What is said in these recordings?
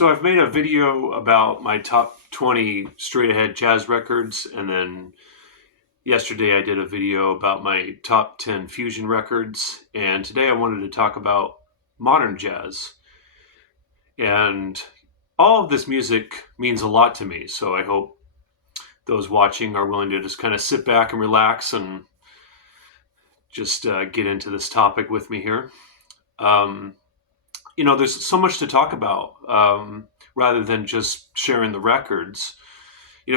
So I've made a video about my top 20 straight ahead jazz records, and then yesterday I did a video about my top 10 fusion records, and today I wanted to talk about modern jazz. And all of this music means a lot to me, so I hope those watching are willing to just kind of sit back and relax and just get into this topic with me here. Um, there's so much to talk about rather than just sharing the records.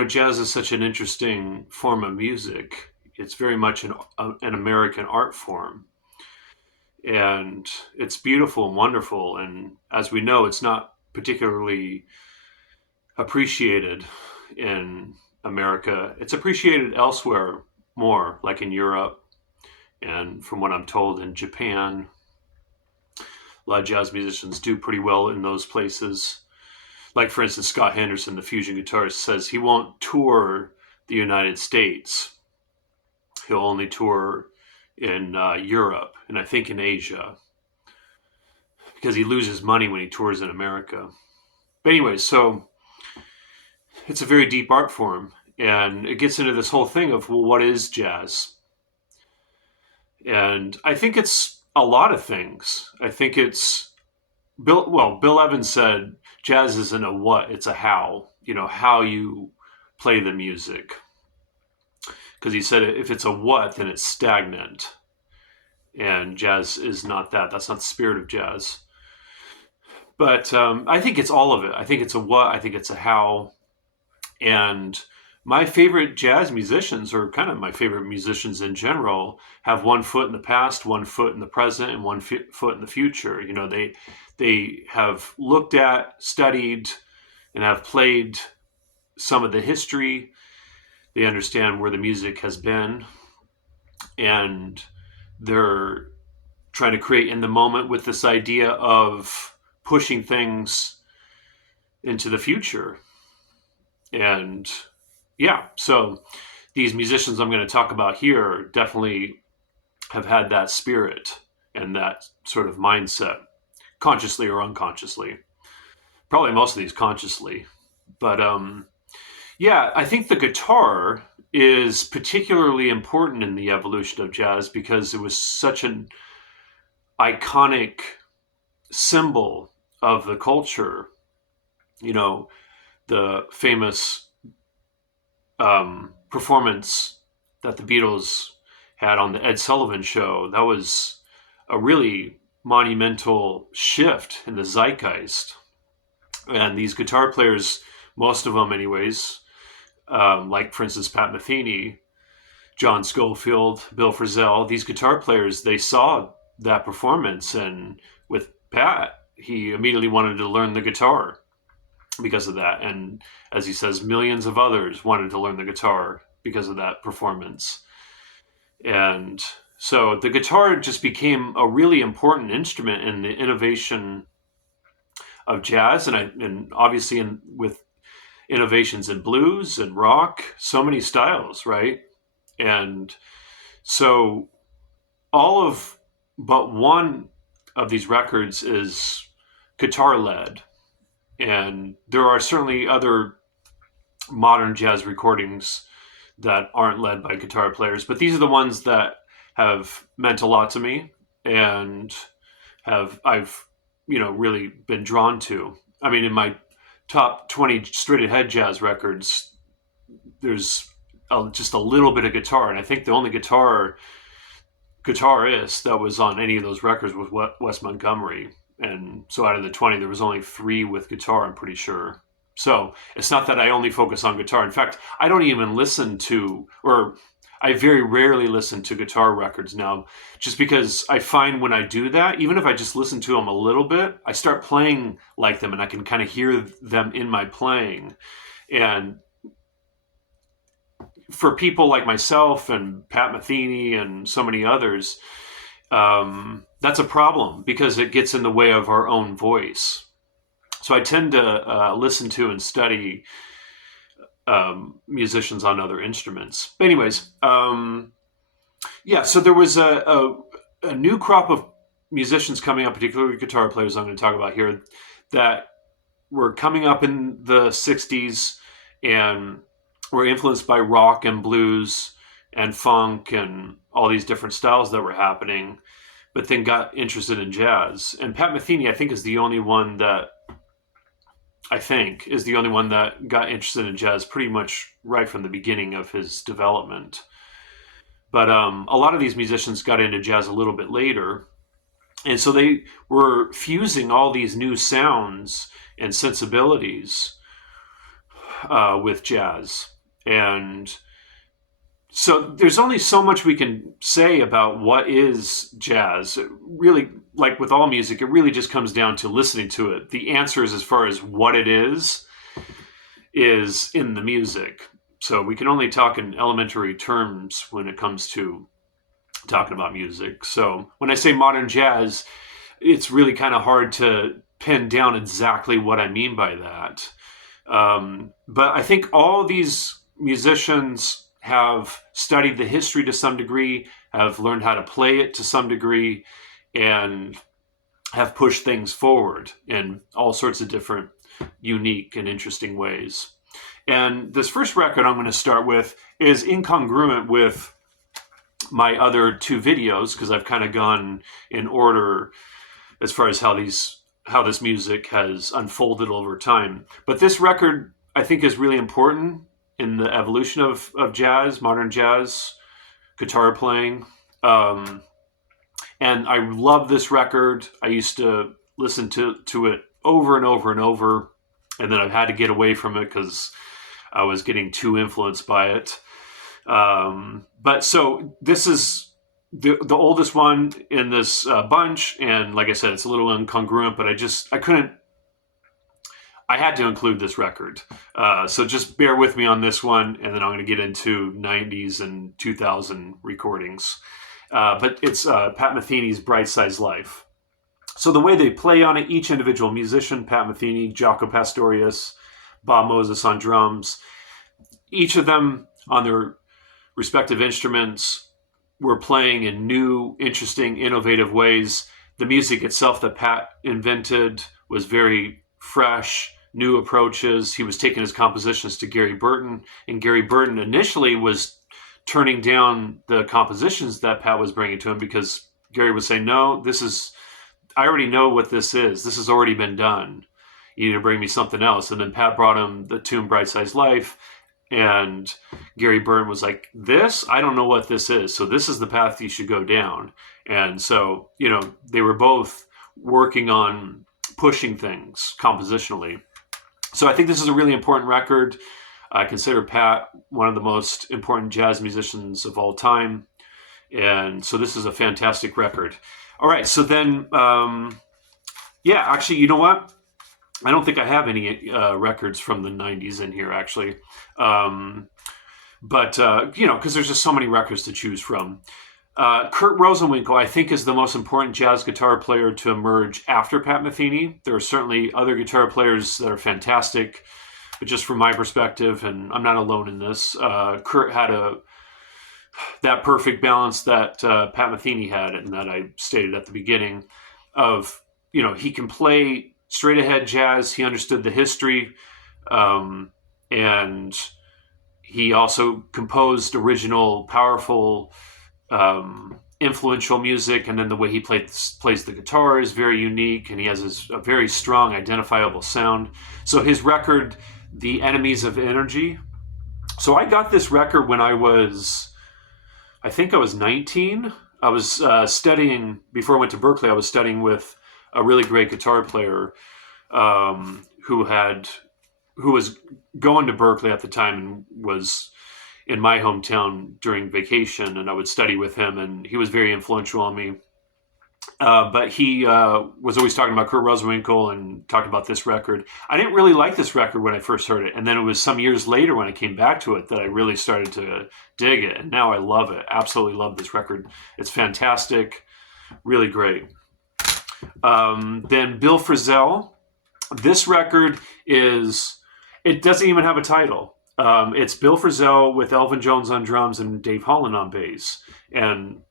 Jazz is such an interesting form of music. It's very much an American art form. And it's beautiful and wonderful. And as we know, it's not particularly appreciated in America. It's appreciated elsewhere more, like in Europe. And from what I'm told, in Japan, a lot of jazz musicians do pretty well in those places. Like, for instance, Scott Henderson, the fusion guitarist, says he won't tour the United States. He'll only tour in Europe and I think in Asia because he loses money when he tours in America. But anyway, so it's a very deep art form, and it gets into this whole thing of, well, what is jazz? And I think it's a lot of things. I think it's Bill Evans said jazz isn't a what, it's a how. How you play the music. Because he said if it's a what, then it's stagnant. And jazz is not that. That's not the spirit of jazz. But I think it's all of it. I think it's a what, I think it's a how. And my favorite jazz musicians, or kind of my favorite musicians in general, have one foot in the past, one foot in the present, and one foot in the future. They have looked at, studied, and have played some of the history. They understand where the music has been, and they're trying to create in the moment with this idea of pushing things into the future. And yeah, so these musicians I'm going to talk about here definitely have had that spirit and that sort of mindset, consciously or unconsciously. Probably most of these consciously. But yeah, I think the guitar is particularly important in the evolution of jazz because it was such an iconic symbol of the culture. The famous performance that the Beatles had on the Ed Sullivan Show, that was a really monumental shift in the zeitgeist. And these guitar players, most of them anyways, like for instance Pat Metheny, John Scofield, Bill Frisell, these guitar players, they saw that performance, and with Pat, he immediately wanted to learn the guitar because of that. And as he says, millions of others wanted to learn the guitar because of that performance. And so the guitar just became a really important instrument in the innovation of jazz, and obviously with innovations in blues and rock, so many styles, right? And so all of but one of these records is guitar led. And there are certainly other modern jazz recordings that aren't led by guitar players, but these are the ones that have meant a lot to me and I've really been drawn to. I mean, in my top 20 straight ahead jazz records, there's just a little bit of guitar, and I think the only guitarist that was on any of those records was Wes Montgomery. And so out of the 20, there was only 3 with guitar, I'm pretty sure. So it's not that I only focus on guitar. In fact, I don't even listen to, or I very rarely listen to guitar records now, just because I find when I do that, even if I just listen to them a little bit, I start playing like them and I can kind of hear them in my playing. And for people like myself and Pat Metheny and so many others, that's a problem because it gets in the way of our own voice. So I tend to listen to and study musicians on other instruments. But anyways, so there was a new crop of musicians coming up, particularly guitar players I'm going to talk about here, that were coming up in the 60s and were influenced by rock and blues and funk and all these different styles that were happening, but then got interested in jazz. And Pat Metheny, I think, is the only one that got interested in jazz pretty much right from the beginning of his development. But a lot of these musicians got into jazz a little bit later. And so they were fusing all these new sounds and sensibilities with jazz. And so there's only so much we can say about what is jazz. It really, like with all music, it really just comes down to listening to it. The answers as far as what it is in the music. So we can only talk in elementary terms when it comes to talking about music. So when I say modern jazz, it's really kind of hard to pin down exactly what I mean by that. But I think all these musicians have studied the history to some degree, have learned how to play it to some degree, and have pushed things forward in all sorts of different unique and interesting ways. And this first record I'm going to start with is incongruent with my other two videos, because I've kind of gone in order as far as how this music has unfolded over time. But this record, I think, is really important in the evolution of jazz, modern jazz, guitar playing. And I love this record. I used to listen to it over and over and over, and then I've had to get away from it because I was getting too influenced by it. But so this is the oldest one in this bunch, and like I said, it's a little incongruent, but I had to include this record. So just bear with me on this one, and then I'm going to get into 90s and 2000 recordings. But it's Pat Metheny's Bright Size Life. So the way they play on it, each individual musician, Pat Metheny, Jaco Pastorius, Bob Moses on drums, each of them on their respective instruments were playing in new, interesting, innovative ways. The music itself that Pat invented was very fresh, new approaches. He was taking his compositions to Gary Burton, and Gary Burton initially was turning down the compositions that Pat was bringing to him because Gary was saying, no, I already know what this is. This has already been done. You need to bring me something else. And then Pat brought him the tune Bright Size Life, and Gary Burton was like, I don't know what this is. So this is the path you should go down. And so, they were both working on pushing things compositionally. So I think this is a really important record. I consider Pat one of the most important jazz musicians of all time. And so this is a fantastic record. All right. So then, actually, you know what? I don't think I have any records from the 90s in here, actually. Because there's just so many records to choose from. Kurt Rosenwinkel, I think, is the most important jazz guitar player to emerge after Pat Metheny. There are certainly other guitar players that are fantastic, but just from my perspective, and I'm not alone in this, Kurt had that perfect balance that Pat Metheny had, and that I stated at the beginning of, he can play straight ahead jazz. He understood the history, and he also composed original, powerful, influential music. And then the way he plays the guitar is very unique, and he has a very strong, identifiable sound. So his record, The Enemies of Energy. So I got this record when I was 19. I was studying, before I went to Berkeley, I was studying with a really great guitar player who was going to Berkeley at the time and was in my hometown during vacation, and I would study with him, and he was very influential on me. But he was always talking about Kurt Rosenwinkel and talked about this record. I didn't really like this record when I first heard it, and then it was some years later when I came back to it that I really started to dig it, and now I love it. Absolutely love this record. It's fantastic, really great. Then Bill Frisell. This record it doesn't even have a title. It's Bill Frisell with Elvin Jones on drums and Dave Holland on bass. And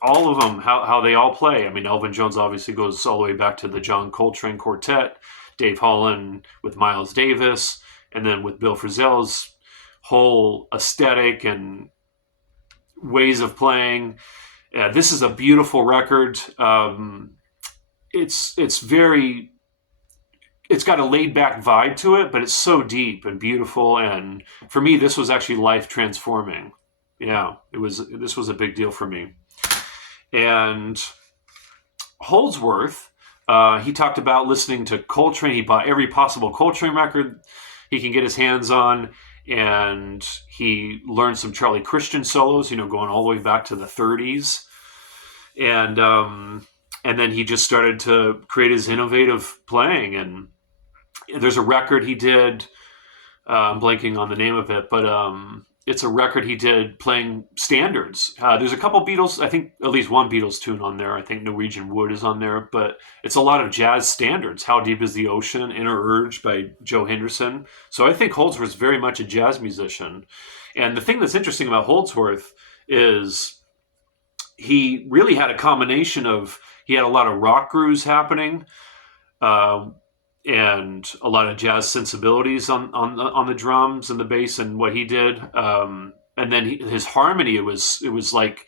all of them, how they all play. I mean, Elvin Jones obviously goes all the way back to the John Coltrane Quartet. Dave Holland with Miles Davis, and then with Bill Frisell's whole aesthetic and ways of playing. This is a beautiful record. It's got a laid back vibe to it, but it's so deep and beautiful. And for me, this was actually life transforming. Yeah, this was a big deal for me. And Holdsworth, he talked about listening to Coltrane. He bought every possible Coltrane record he can get his hands on, and he learned some Charlie Christian solos, going all the way back to the 30s. And then he just started to create his innovative playing. And there's a record he did, I'm blanking on the name of it, but it's a record he did playing standards. There's a couple Beatles, I think at least one Beatles tune on there. I think Norwegian Wood is on there, but it's a lot of jazz standards. How Deep is the Ocean, Inner Urge by Joe Henderson. So I think Holdsworth's very much a jazz musician. And the thing that's interesting about Holdsworth is he really had a combination of, he had a lot of rock grooves happening, and a lot of jazz sensibilities on the drums and the bass and what he did. And then his harmony, it was like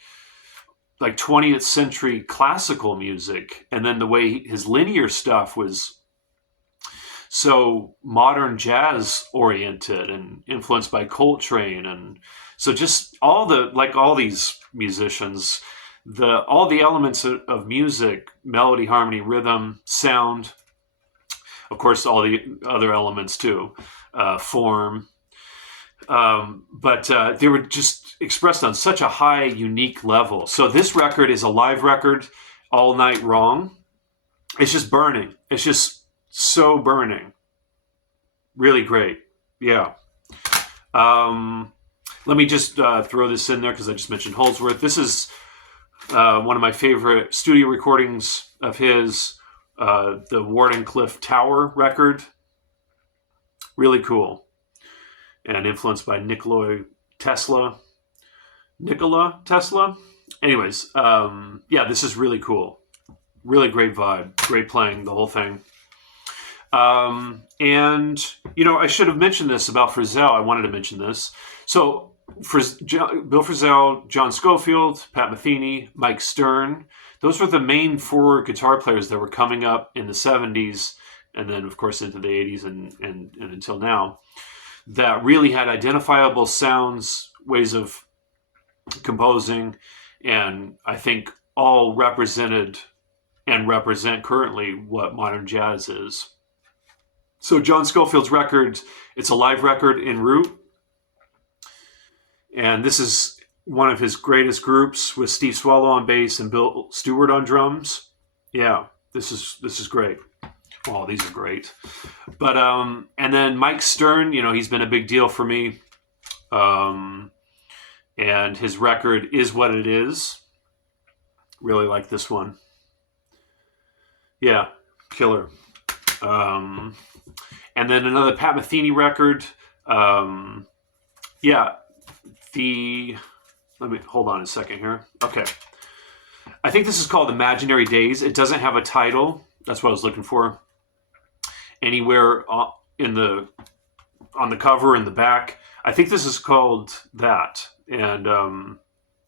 20th century classical music. And then the way his linear stuff was so modern jazz oriented and influenced by Coltrane. And so just all these musicians, all the elements of music, melody, harmony, rhythm, sound, of course, all the other elements too, form. But they were just expressed on such a high, unique level. So this record is a live record, All Night Wrong. It's just burning. It's just so burning. Really great. Yeah. Let me just throw this in there because I just mentioned Holdsworth. This is one of my favorite studio recordings of his. The Wardenclyffe Tower record, really cool, and influenced by Nikola Tesla. Anyways, this is really cool, really great vibe, great playing, the whole thing. And I should have mentioned this about Frisell. I wanted to mention this. So Bill Frisell, John Scofield, Pat Metheny, Mike Stern. Those were the main 4 guitar players that were coming up in the 70s, and then, of course, into the 80s and until now, that really had identifiable sounds, ways of composing, and I think all represented and represent currently what modern jazz is. So John Scofield's record, it's a live record en route, and this is one of his greatest groups with Steve Swallow on bass and Bill Stewart on drums. Yeah, this is great. Oh, these are great. But and then Mike Stern, he's been a big deal for me. And his record Is What It Is. Really like this one. Yeah, killer. And then another Pat Metheny record. Let me hold on a second here. Okay. I think this is called Imaginary Days. It doesn't have a title. That's what I was looking for. Anywhere on the cover in the back. I think this is called that. And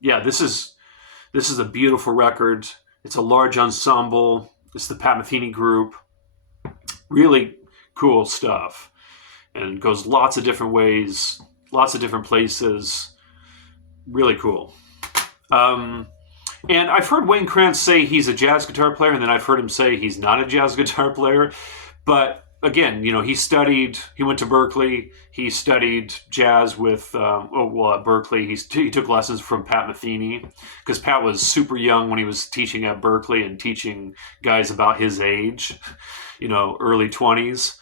this is a beautiful record. It's a large ensemble. It's the Pat Metheny group. Really cool stuff. And it goes lots of different ways, lots of different places. Really cool. And I've heard Wayne Krantz say he's a jazz guitar player, and then I've heard him say he's not a jazz guitar player. But again, he went to Berkeley, he studied jazz with, at Berkeley, he took lessons from Pat Metheny, because Pat was super young when he was teaching at Berkeley and teaching guys about his age, early 20s.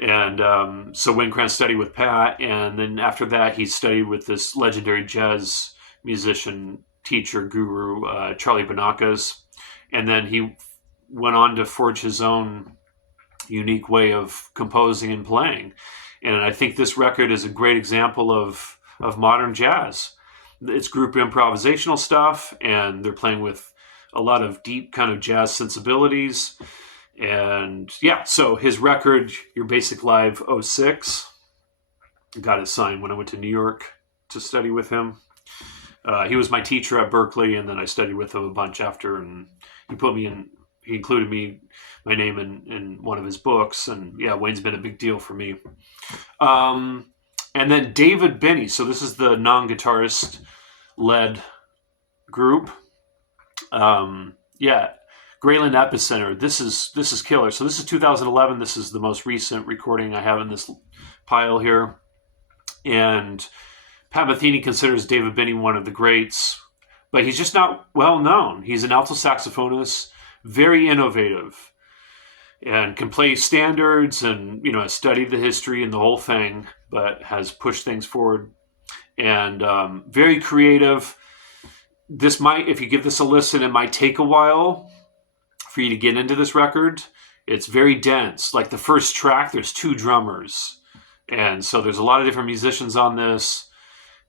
And so Wayne Krantz studied with Pat, and then after that he studied with this legendary jazz musician, teacher, guru, Charlie Banakas. And then he went on to forge his own unique way of composing and playing. And I think this record is a great example of modern jazz. It's group improvisational stuff, and they're playing with a lot of deep kind of jazz sensibilities. And yeah, so his record, Your Basic Live '06, got it signed when I went to New York to study with him. He was my teacher at Berkeley, and then I studied with him a bunch after, and he put me in. He included my name in one of his books, and yeah, Wayne's been a big deal for me. And then David Binney. So this is the non-guitarist led group. Yeah, Grayland Epicenter. This is killer. So this is 2011. This is the most recent recording I have in this pile here, and Pat Metheny considers David Binney one of the greats, but he's just not well known. He's an alto saxophonist, very innovative, and can play standards, and has studied the history and the whole thing, but has pushed things forward, and very creative. This might, if you give this a listen, it might take a while for you to get into this record. It's very dense. Like the first track, there's 2 drummers, and so there's a lot of different musicians on this.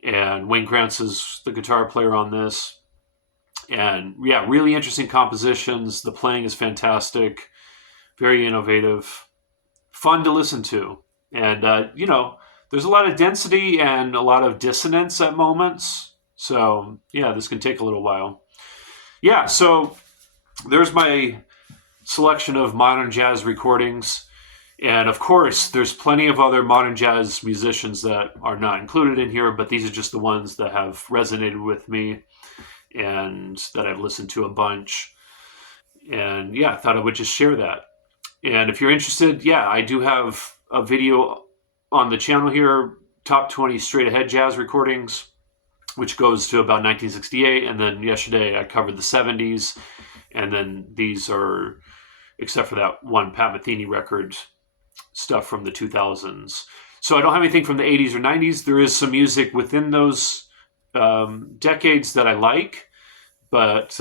And Wayne Krantz is the guitar player on this. And yeah, really interesting compositions. The playing is fantastic, very innovative, fun to listen to. And, there's a lot of density and a lot of dissonance at moments. So yeah, this can take a little while. Yeah, so there's my selection of modern jazz recordings. And of course, there's plenty of other modern jazz musicians that are not included in here, but these are just the ones that have resonated with me and that I've listened to a bunch. And yeah, I thought I would just share that. And if you're interested, yeah, I do have a video on the channel here, top 20 straight ahead jazz recordings, which goes to about 1968. And then yesterday I covered the 70s. And then these are, except for that one Pat Metheny record, stuff from the 2000s. So I don't have anything from the 80s or 90s. There is some music within those decades that I like, but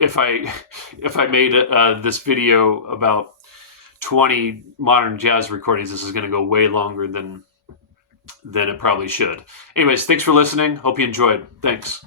if I made this video about 20 modern jazz recordings, this is going to go way longer than it probably should. Anyways, thanks for listening. Hope you enjoyed. Thanks.